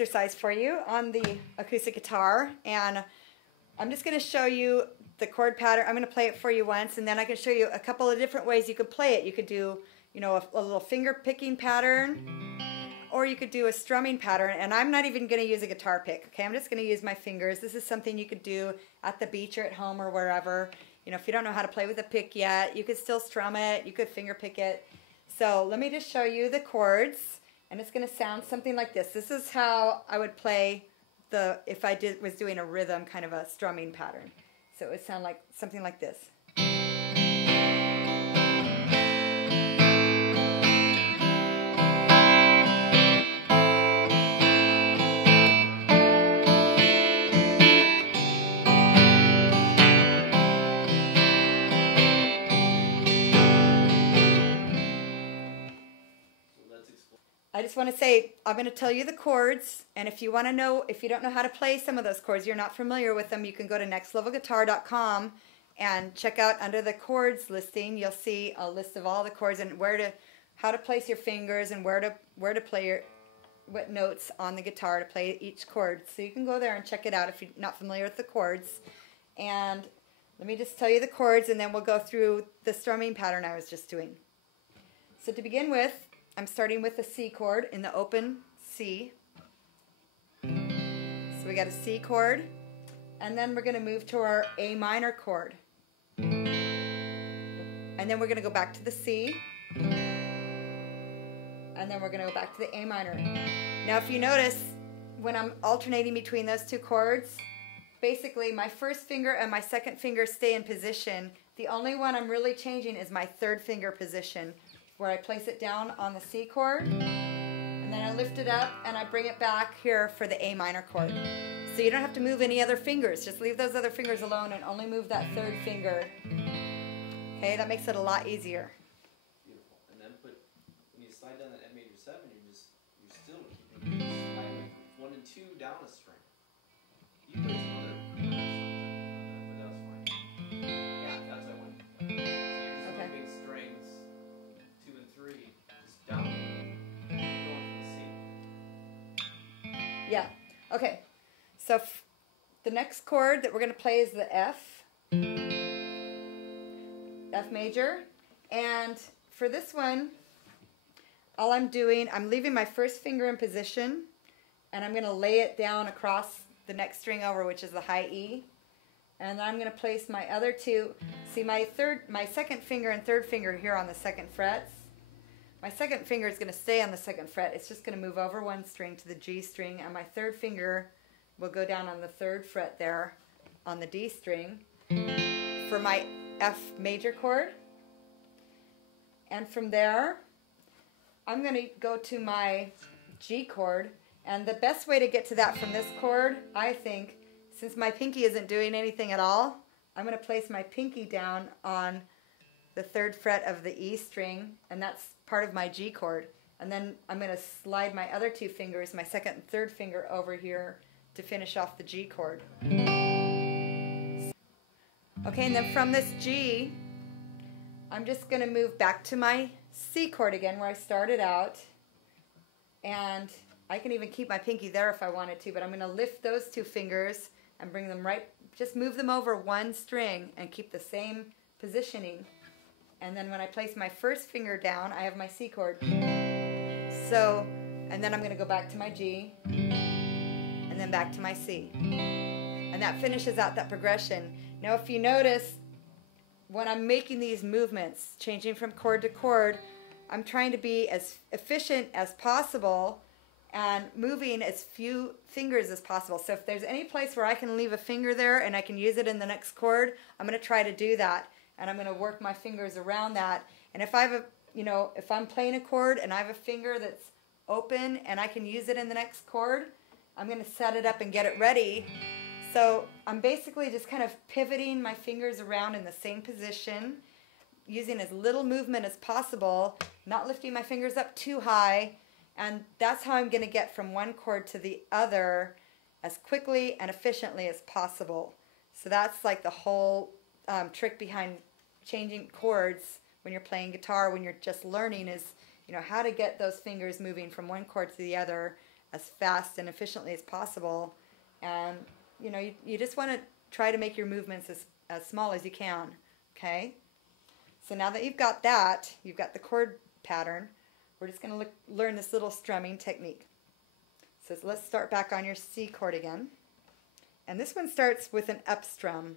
exercise for you on the acoustic guitar, and I'm just going to show you the chord pattern. I'm going to play it for you once, and then I can show you a couple of different ways you could play it. You could do, you know, a little finger picking pattern, or you could do a strumming pattern, and I'm not even going to use a guitar pick, okay? I'm just going to use my fingers. This is something you could do at the beach or at home or wherever. You know, if you don't know how to play with a pick yet, you could still strum it, you could finger pick it. So let me just show you the chords, and it's going to sound something like this. This is how I would play if I was doing a rhythm, kind of a strumming pattern. So it would sound like something like this. I just want to say, I'm going to tell you the chords, and if you want to know, if you don't know how to play some of those chords, you're not familiar with them, you can go to nextlevelguitar.com and check out under the chords listing. You'll see a list of all the chords and how to place your fingers and where to play what notes on the guitar to play each chord. So you can go there and check it out if you're not familiar with the chords. And let me just tell you the chords, and then we'll go through the strumming pattern I was just doing. So to begin with, I'm starting with the C chord in the open C. So we got a C chord, and then we're going to move to our A minor chord. And then we're going to go back to the C, and then we're going to go back to the A minor. Now if you notice, when I'm alternating between those two chords, basically my first finger and my second finger stay in position. The only one I'm really changing is my third finger position, where I place it down on the C chord, and then I lift it up and I bring it back here for the A minor chord. So you don't have to move any other fingers, just leave those other fingers alone and only move that third finger. Okay, that makes it a lot easier. Beautiful. And then when you slide down that F major 7, you're still keeping sliding from 1 and 2 down a string. You put some other but that was fine. Yeah, that's what I wanted. So you're just moving strings 2 and 3, just down. You're going from the C. Yeah. Okay. So the next chord that we're going to play is the F major. And for this one, all I'm doing, I'm leaving my first finger in position, and I'm going to lay it down across the next string over, which is the high E. And then I'm going to place my other two. See, my second finger and third finger here on the second frets. My second finger is going to stay on the second fret. It's just going to move over one string to the G string, and my third finger will go down on the third fret there on the D string for my F major chord. And from there, I'm going to go to my G chord. And the best way to get to that from this chord, I think, since my pinky isn't doing anything at all, I'm going to place my pinky down on the third fret of the E string, and that's part of my G chord. And then I'm going to slide my other two fingers, my second and third finger, over here to finish off the G chord. Okay, and then from this G, I'm just going to move back to my C chord again where I started out. And I can even keep my pinky there if I wanted to, but I'm going to lift those two fingers and bring them right, just move them over one string and keep the same positioning. And then when I place my first finger down, I have my C chord. So, and then I'm going to go back to my G, and then back to my C. And that finishes out that progression. Now if you notice, when I'm making these movements, changing from chord to chord, I'm trying to be as efficient as possible and moving as few fingers as possible. So if there's any place where I can leave a finger there and I can use it in the next chord, I'm going to try to do that. And I'm going to work my fingers around that. And if I have if I'm playing a chord and I have a finger that's open and I can use it in the next chord, I'm going to set it up and get it ready. So I'm basically just kind of pivoting my fingers around in the same position, using as little movement as possible, not lifting my fingers up too high, and that's how I'm going to get from one chord to the other as quickly and efficiently as possible. So that's like the whole trick behind changing chords when you're playing guitar, when you're just learning, is how to get those fingers moving from one chord to the other as fast and efficiently as possible. And, you know, you just want to try to make your movements as small as you can, okay? So now that you've got that, you've got the chord pattern, we're just going to learn this little strumming technique. So let's start back on your C chord again. And this one starts with an up strum.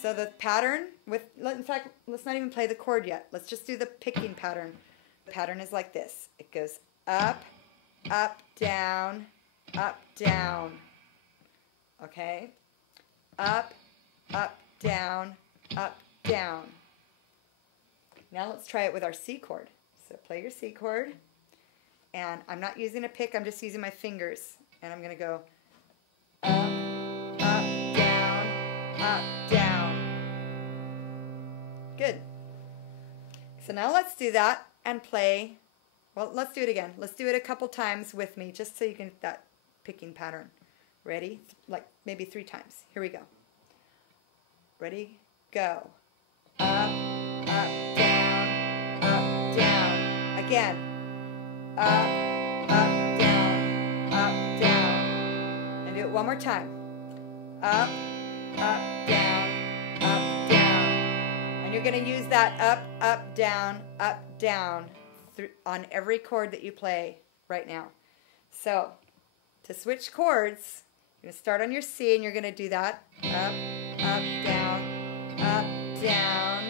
So the pattern, in fact, let's not even play the chord yet. Let's just do the picking pattern. The pattern is like this. It goes up, up, down, okay? Up, down, down. Now let's try it with our C chord. So play your C chord, and I'm not using a pick, I'm just using my fingers. And I'm going to go up, down. Good. So now let's do that and play. Well, let's do it again. Let's do it a couple times with me, just so you can get that picking pattern. Ready? Like maybe 3 times. Here we go. Ready? Go. Up, down. Again. Up, down. And do it one more time. Up, down. And you're going to use that up, down on every chord that you play right now. So, to switch chords, you're going to start on your C and you're going to do that. Up, down.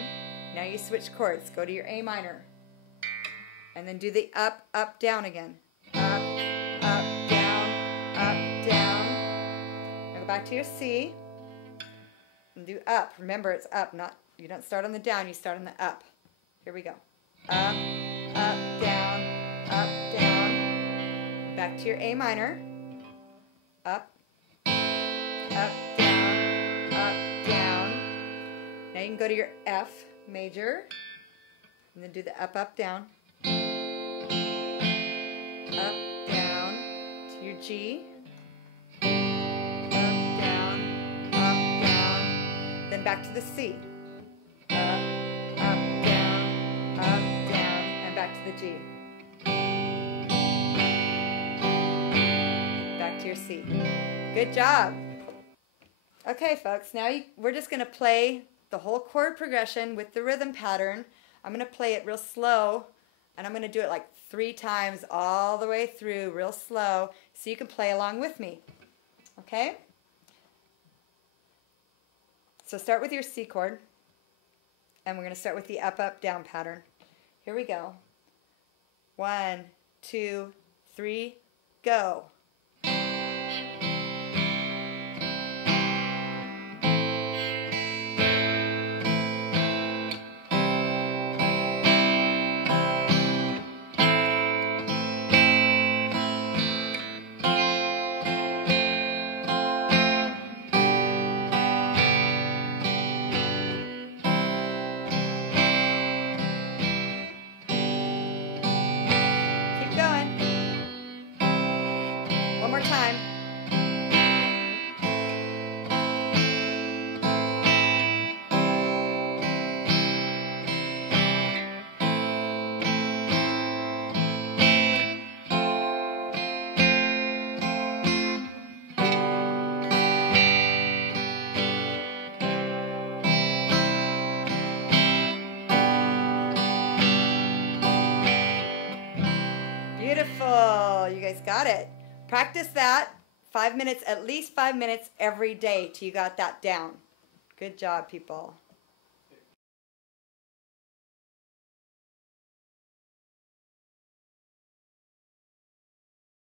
Now you switch chords. Go to your A minor. And then do the up, down again. Up, down. Now go back to your C and do up. Remember, it's up, you don't start on the down, you start on the up. Here we go. Up, down. Back to your A minor. Up, down. Now you can go to your F major and then do the up, down. Up, down to your G. Up, down. Then back to the C. Up, down, and back to the G. Back to your C. Good job. Okay, folks, now we're just going to play the whole chord progression with the rhythm pattern. I'm going to play it real slow, and I'm going to do it like 3 times all the way through, real slow, so you can play along with me. Okay? So start with your C chord, and we're going to start with the up, down pattern. Here we go. 1, 2, 3, go. Time. Beautiful. You guys got it. Practice that 5 minutes, at least 5 minutes every day till you got that down. Good job, people.